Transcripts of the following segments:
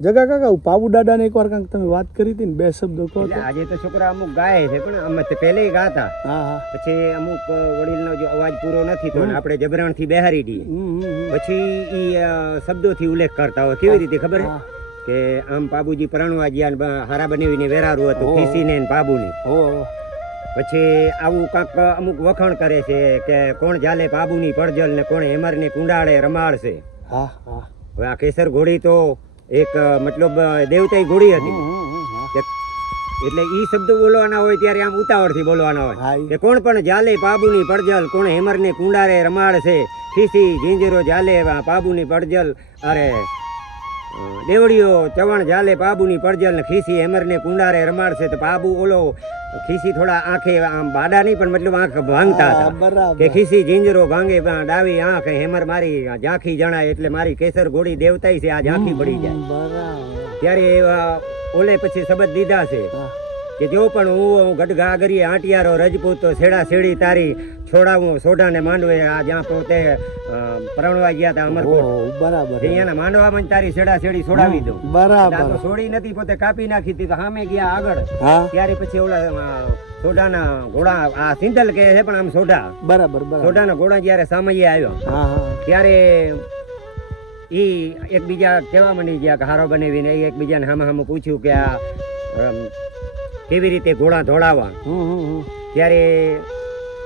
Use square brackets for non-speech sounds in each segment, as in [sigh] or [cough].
જગા કાકા પાબુ દાદાને એકવાર કાંક તમે વાત કરી હતી ને બે શબ્દો કહો આજે તો છોકરા અમુક ગાય છે પણ અમે તે પહેલે ગાતા. પછી અમુક વડીલનો જો અવાજ પૂરો નથી તો આપણે જબરાણથી બેહારી દઈએ. પછી એ શબ્દોથી ઉલ્લેખ કરતા હોય. કેવી રીતે ખબર? કે આમ પાબુજી પરણવા ગયા હારા બનાવીને વેરારું હતું. ખીસીને ને હો. પછી આવું કાંક અમુક વખાણ કરે છે કે કોણ જાલે બાબુની પડજલ ને કોણ હેમરને કુંડાળે રમાડશે. હા હા. હવે આ કેસર ઘોડી તો એક મતલબ દેવતા દેવતાઈ ઘોડી હતી. એટલે ઈ શબ્દ બોલવાના હોય ત્યારે આમ ઉતાવળથી બોલવાના હોય. કે કોણ પણ જાલે બાબુની પડજલ કોણ હેમરને કુંડારે રમાડશે. ખીસી જીંજરો જાલે આ બાબુની પડજલ અરે દેવડીઓ ચવણ જાલે બાબુની પડજલ ને ખીસી હેમરને કુંડારે રમાડશે તો બાબુ ઓલો ખીસી થોડા આંખે આમ બાડા નહીં પણ મતલબ આંખ ભાંગતા હતા. કે ખીસી જીંજરો ભાંગે ડાવી આંખ હેમર મારી ઝાંખી જણાય એટલે મારી કેસર ઘોડી દેવતાઈ છે આ ઝાંખી પડી જાય. ત્યારે એવા ઓલે પછી શબ્દ દીધા છે. કે જો પણ હું ગઢગા ગરીએ આંટિયારો રજપૂતો છેડા છેડી તારી છોડાવું સોઢાને માંડવે આ જ્યાં પોતે પરણવા ગયા હતા અમરપુર. બરાબર. અહીંયાના માંડવામાં તારી છેડા છેડી છોડાવી દઉં. બરાબર. છોડી નથી પોતે કાપી નાખી હતી તો સામે ગયા આગળ. ત્યારે પછી ઓલા સોડાના ઘોડા આ સિંધલ કહે છે પણ આમ સોડા બરાબર સોઢાના ઘોડા જ્યારે સામે આવ્યો ત્યારે ઈ એકબીજા કહેવા માંડી ગયા કે હારો બનાવીને એકબીજાને હામાં હામાં પૂછ્યું કે આ કેવી રીતે ઘોડા ધોળાવા. ત્યારે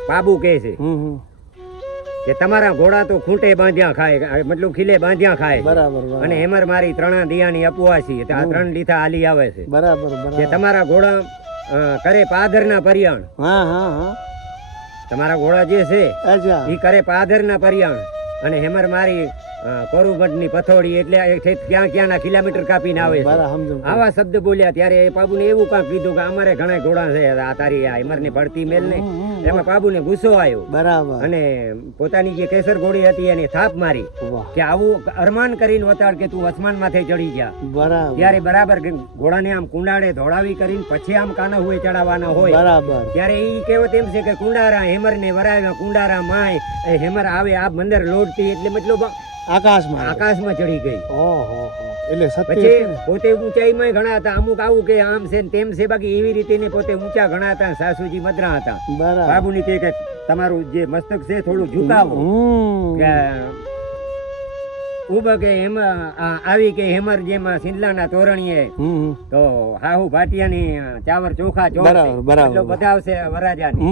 બાબુ કહે છે. કે તમારા ઘોડા તો ખૂંટે બાંધ્યા ખાય મતલબ ખીલે બાંધ્યા ખાય. બરાબર અને હેમર મારી ત્રણા દિયાની અપવાસી એટલે આ ત્રણ લીથા હાલી આવે છે. બરાબર કે તમારા ઘોડા કરે પાદરના પરિયાણ. તમારા ઘોડા જે છે એ કરે પાદરના પરિયાણ. અને હેમર મારી કોરુબંધની પથોડી એટલે ક્યાં ક્યાંના કિલોમીટર કાપીને આવે આવા શબ્દ બોલ્યા ત્યારે એ બાબુને એવું કાંક કીધું કે અમારે ઘણા ઘોડા છે આ તારી આ હેમરની ભરતી મેલ ને. એમાં બાબુને ગુસ્સો આવ્યો. બરાબર. અને પોતાની જે કેસર ઘોડી હતી એને થાપ મારી. કે આવું અરમાન કરીને વતાડ કે તું અસમાન માથે ચડી જા બરાબર. ત્યારે બરાબર ઘોડાને આમ કુંડાળે ધોળાવી કરીને પછી આમ કાના હુએ ચડાવવાના હોય. બરાબર. ત્યારે એ કહેવત એમ છે કે કુંડારા હેમર ને વરાવ્યા કુંડારા માય હેમર આવે આ બંદર લોટતી એટલે મતલબ આકાશમાં. આકાશમાં ચડી ગઈ. ઓહો એટલે સત્ય પછી પોતે ઊંચાઈમાં ઘણા હતા. અમુક આવું કે આમ છે ને તેમ છે. બાકી એવી રીતે ને પોતે ઊંચા ઘણા હતા. સાસુજી મદરા હતા. બાબુની કે તમારું જે મસ્તક છે થોડું ઝુકાવો. ઊભા કે એમાં આવી કે હેમર જેમાં સિંદલાના તોરણીએ. તો હાહુ ભાટિયાની ચાવર ચોખા બરાબર, બરાબર. બધા આવશે વરાજાની.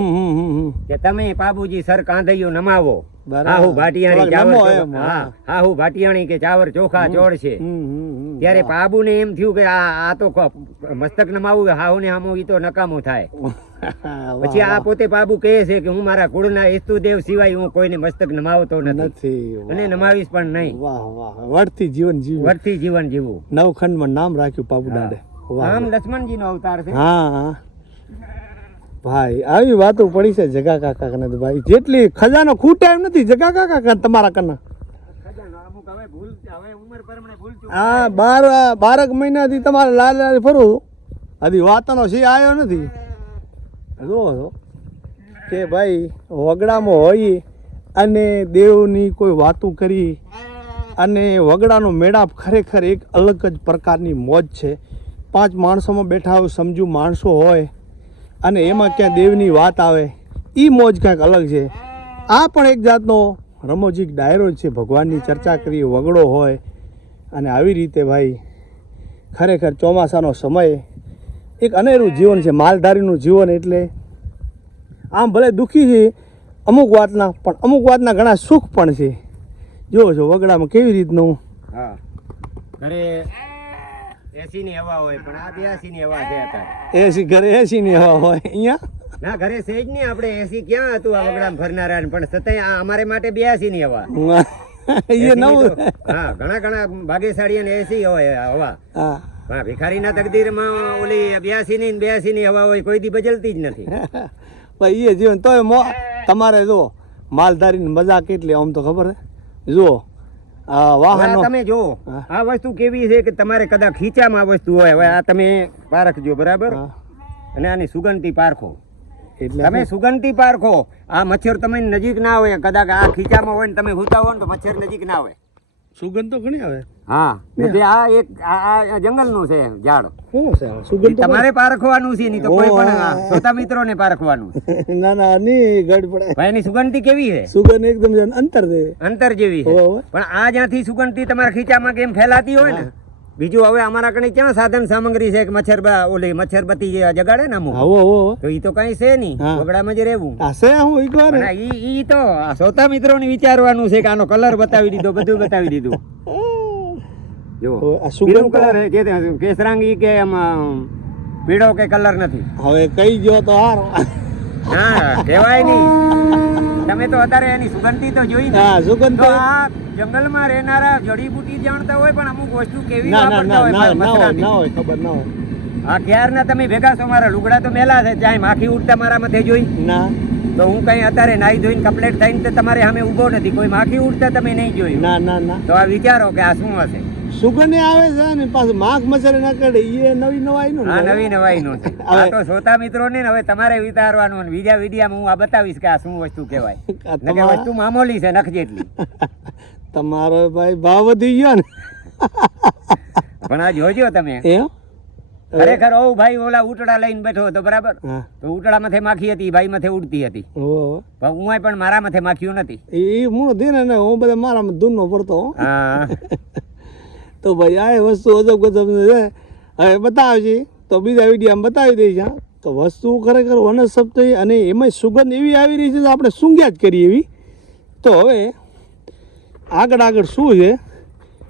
કે તમે પાબુજી સર કાંધૈયું નમાવો. હાહુ ભાટિયાની ચાવર. હાહુ ભાટિયાની કે ચાવર ચોખા હમ. ત્યારે પાબુને એમ થયું કે આ આ તો મસ્તક નમાવું હાહુને હામું ઈ તો નકામું થાય. [laughs] પછી આ પોતે બાબુ કહે છે કે હું મારા કુળના ઇષ્ટદેવ સિવાય હું કોઈને મસ્તક નમાવતો નથી. અને નમાવીશ પણ નહીં. વાહ વાહ. વર્તી જીવન જીવું વર્તી જીવન જીવું નવખંડમાં નામ રાખ્યું બાબુ દાડે. નામ લક્ષ્મણજી નો અવતાર છે. હા. હા ભાઈ આવી વાતો પડી છે જગા કાકા કને તો ભાઈ. જેટલી ખજાનો ખૂટે એમ નથી. જગા કાકા કને તમારા કને? આ બાર બારક મહિનાથી તમારે લાલ લાલ ફરું. હજી વાતનો સી આવ્યો નથી. જો જો કે ભાઈ, વગડામાં હોઈ અને દેવની કોઈ વાતું કરી અને વગડાનો મેળાપ ખરેખર એક અલગ જ પ્રકારની મોજ છે. પાંચ માણસોમાં બેઠા હોય, સમજુ માણસો હોય અને એમાં ક્યાં દેવની વાત આવે એ મોજ કાંઈક અલગ છે. આ પણ એક જાતનો રમોજીક ડાયરો છે. ભગવાનની ચર્ચા કરી વગડો હોય અને આવી રીતે ભાઈ, ખરેખર ચોમાસાનો સમય એક અનેરું જીવન છે માલધારીનું જીવન એટલે. આમ ભલે દુઃખી છે અમુક વાતના પણ અમુક વાતના ઘણા સુખ પણ છે. જુઓ છો વગડામાં કેવી રીતનું? હા. ઘરે એસી ની હવા હોય પણ આ બ્યાસી ની હવા છે અત્યારે. એસી ઘરે એસીની હવા હોય અહીંયા? ના ઘરે સેજ નહીં આપણે એસી ક્યાં હતું આ વગડામ ફરનારા પણ છતાંય આ અમારે માટે બ્યાસી ની હવા. એ નવું. હા ઘણા ઘણા ભાગ્યશાળી અને એસી હોય હવા. હા. હા ભિખારીના તકદીરમાં ઓલી બ્યાસી ની બ્યાસી ની હવા હોય કોઈ દી બજલતી જ નથી. [laughs] ભાઈ એ જીવન તોય મો તમારે જો માલધારીની મજા કેટલી આમ તો ખબર છે? જુઓ વાહનો તમે જો આ વસ્તુ કેવી છે કે તમારે કદાચ ખીચામાં વસ્તુ હોય હવે આ તમે પારખજો બરાબર? અને આની સુગંધથી પારખો. તમે સુગંધી પારખો. આ મચ્છર તમે નજીક ના હોય કદાચ આ ખીચામાં હોય ને તમે હુતા હોય ને તો મચ્છર નજીક ના હોય. સુગંધ તો ઘણી આવે. હા એટલે આ એક આ જંગલનું છે ઝાડ. શું છે? સુગંધ તમારે પારખવાનું છે નહીં તો કોઈ પણ શ્રોતા મિત્રોને પારખવાનું [laughs] ના ના ની ગડ ભાઈ ની સુગંધથી કેવી છે? સુગંધ એકદમ અંતર જેવી. અંતર જેવી છે. પણ આ જ્યાંથી સુગંધી તમારા ખીચામાં કેમ ફેલાતી હોય ને બીજું હવે અમારા કણે ક્યાં સાધન સામગ્રી છે? કે મચ્છર ઓલી મચ્છરબત્તી જે જગાડે ને અમુક? આવો આવો. તો ઈ તો કઈ છે નહીં. વગડામાં જ રહેવું. હશે હું ઈ ને ઈ ઈ તો શ્રોતા મિત્રોને વિચારવાનું છે કે આનો કલર બતાવી દીધો બધું બતાવી દીધું. [laughs] પીળો સુગંધ કલર કે કેસરાંગી કે આમાં પીળો કે કલર નથી? હવે કઈ ગયો તો હારો. હા કહેવાય નહીં. તમે તો અત્યારે એની સુગંધથી તો જોઈ ને. હા સુગંધ તો તો આ જંગલમાં રહેનારા જડીબુટી જાણતા હોય પણ અમુક વસ્તુ કેવી વાપરતા હોય ના હોય ખબર ના હોય. આ ક્યારના તમે ભેગા છો મારા લુગડા તો મેલા છે ત્યાં માખી ઉડતા મારા મથે જોઈ. ના. તો હું કઈ અત્યારે નાઈ ધોઈને કમ્પ્લેટ થઈને તમારે સામે ઊભો નથી. કોઈ માખી ઉડતા તમે નહીં જોયું. ના ના ના. તો આ વિચારો કે આ શું હશે? સુગંધ આવે છે ને પાછું માખ મચ્છર ના કરે એ નવી નવાઈ નું નવી નવાઈ નું છે [laughs] આ તો શ્રોતા મિત્રો ને હવે તમારે વિચારવાનું અને બીજા વિડીયામાં હું આ બતાવીશ કે આ શું વસ્તુ કહેવાય. [laughs] વસ્તુ મામૂલી છે નખ જેટલી. [laughs] તમારો ભાઈ ભાવ વધી ગયો ને. પણ આ જોજો તમે. એમ? ખરેખર ઓ ભાઈ ઓલા ઉટડા લઈને બેઠો હતો બરાબર? હા. તો ઉટડા માથે માખી હતી ભાઈ માથે ઉડતી હતી. પણ હું પણ મારા માથે માખ્યું નથી. એ હું દે ને હું બધા મારા ધૂનનો પડતો હા. તો ભાઈ આ વસ્તુ અજબ ગજબ છે. હવે બતાવજે. તો બીજા વિડીયોમાં બતાવી દઈશ તો વસ્તુ ખરેખર વનસ્પતિ અને એમાં સુગંધ એવી આવી રહી છે તો આપણે સૂંઘ્યા જ કરીએ એવી. તો હવે આગળ આગળ શું છે?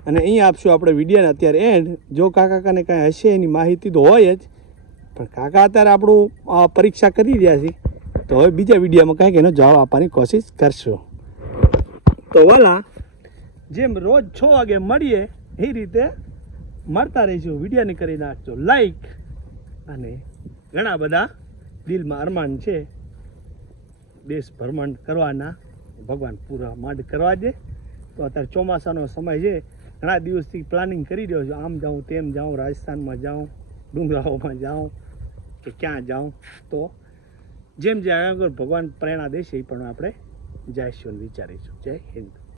અને અહીં આપશું આપણે વિડીયાને અત્યારે એન્ડ જો કાકા કાને કાંઈ હશે એની માહિતી તો હોય જ, પણ કાકા અત્યારે આપણું પરીક્ષા કરી રહ્યા છે. તો હવે બીજા વિડીયોમાં કાંઈક એનો જવાબ આપવાની કોશિશ કરશું. તો વાલા, જેમ રોજ છ વાગે મળીએ, એ રીતે મળતા રહીશું. વિડીયોને કરી નાખજો. લાઈક અને ઘણા બધા દિલમાં અરમાન છે. દેશ ભ્રમણ કરવાના. ભગવાન પૂરા માંડ કરવા દે. તો અત્યારે ચોમાસાનો સમય છે. ઘણા દિવસથી પ્લાનિંગ કરી રહ્યો છું. આમ જાઉં, તેમ જાઉં, રાજસ્થાનમાં જાઉં, ડુંગરાઓમાં જાઉં કે ક્યાં જાઉં. તો જેમ જ્યાં આગળ ભગવાન પ્રેરણા દેશે એ પણ આપણે જઈશું અને વિચારીશું. જય હિન્દ.